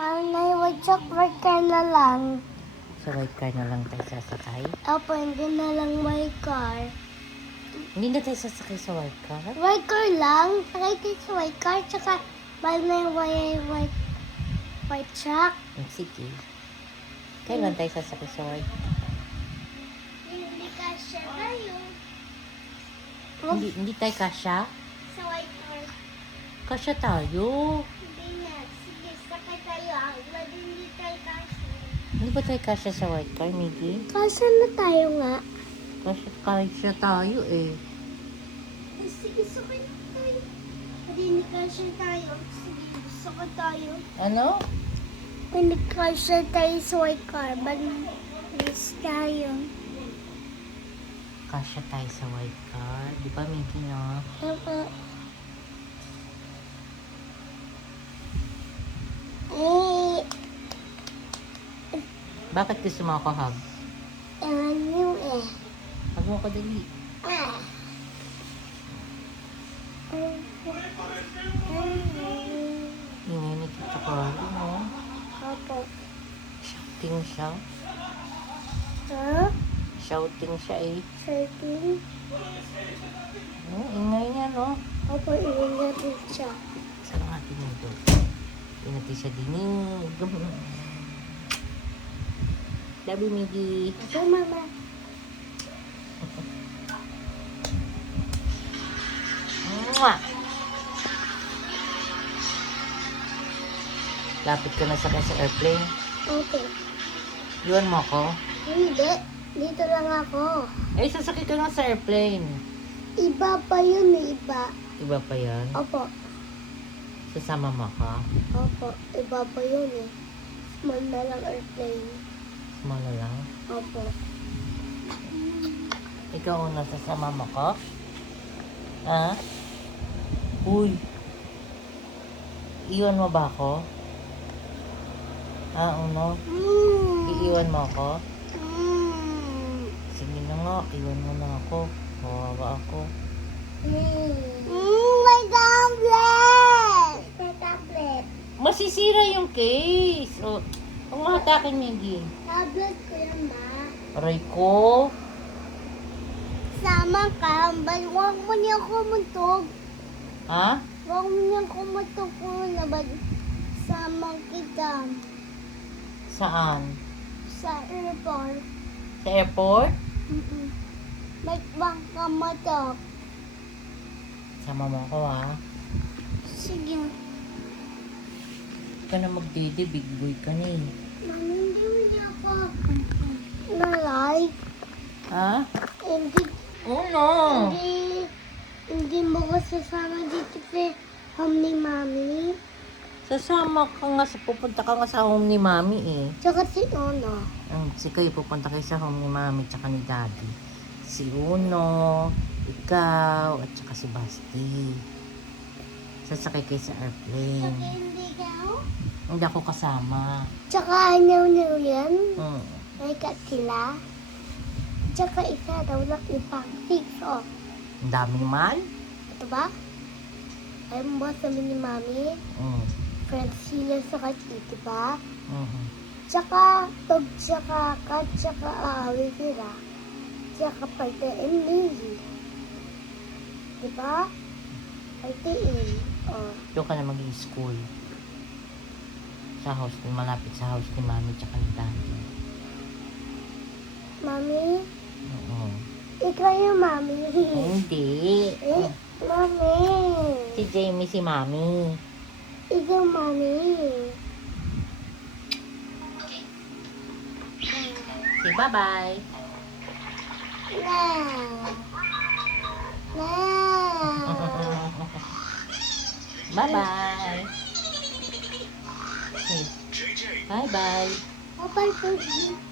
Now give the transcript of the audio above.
May chocolate car na lang. Sa white car na lang tayo sasakay. Opo, hindi na lang white car. Hindi na tayo sasakay sa white car. White car lang. Sakay kayo sa white car. Tsaka, mahal na yung white truck. Sige. Kailan tayo sasakay sa white car? Hindi kasya tayo. Hindi tayo kasya? Sa white car. Kasya tayo. Hindi na. Sige, sakay tayo. Hindi tayo kasya. Hindi ba tayo kasya sa white car, Miggy? Kasya na tayo nga. Kasya tayo eh. Sige, sakay tayo. Hindi kasya tayo. Sige, sakay tayo. Ano? Hindi kasya tayo sa white car. Balis tayo. Kasya tayo sa white car. Di ba, Miggy, no? Opo. Bakit gusto mo ako hug? Ano eh? Hug mo ko dali. Ingay ni Tita Carly, no? Opo. Shouting siya. Ha? Shouting siya eh. Surfing? Ingay niya, no? Opo, iwan natin siya. Saan natin ito? Hindi natin siya dinig. Love you, Miggy. Opo, mama. Mwah! Lapit ka na sa airplane. Okay. Iwan mo ako. Hindi. Dito lang ako. Eh, sasakay ka nga sa airplane. Iba pa yun eh, iba. Iba pa yan. Opo. Sasama mo ka. Opo. Iba pa yun eh. Small na lang airplane. Small na lang. Opo. Ikaw una sasama mo ko? Ha? Uy. Iwan mo ba ako? Uno? Iiwan mo ako? Sige na nga, iwan mo na ako. Mawawa ako. My tablet! My tablet. Masisira yung case. O, huwag mo hatakin, Miggy. Tablet ko yan, ma. Aray ko. Sama ka, huwag mo niya kumutog. Ha? Huwag mo niya kumutog po na ba sama kita Saan? sa airport. Sa airport? May bang kamatok. Sama mo ako, ha? Sige. Ka na magdede, big boy ka na eh. Mami, hindi ako nalay. Ha? Hindi, Oh no! hindi mo ko sasama dito sa home ni Mami. Sasama ka nga, pupunta ka nga sa home ni Mami eh. Tsaka si Ono. Si kayo pupunta kayo sa home ni Mami tsaka ni Daddy. Si Uno, ikaw, at saka si Basti. Sasakay kayo sa airplane. Hindi ka? Hindi ako kasama. Tsaka ano yan? Hmm. May sila. Tsaka isa daw lang ipang six off. Ang dami naman. Ito ba? Ay mo ba sabi ni Mami? Friends sila sa kati, ba? Tsaka, tog tsaka kat, tsaka awi sila. Tsaka partiin nili. Diba? Partiin. Oh. Doon ka na mag-i-school. Sa house, malapit sa house ni Mami tsaka ni Daddy. Mami? Oo. Ikaw yung Mami. Hindi. Mami. Si Jamie, si Mami. Ikaw, Mami. Say bye-bye. Na. Na. Bye-bye. Say bye-bye. Bye-bye, Puggy.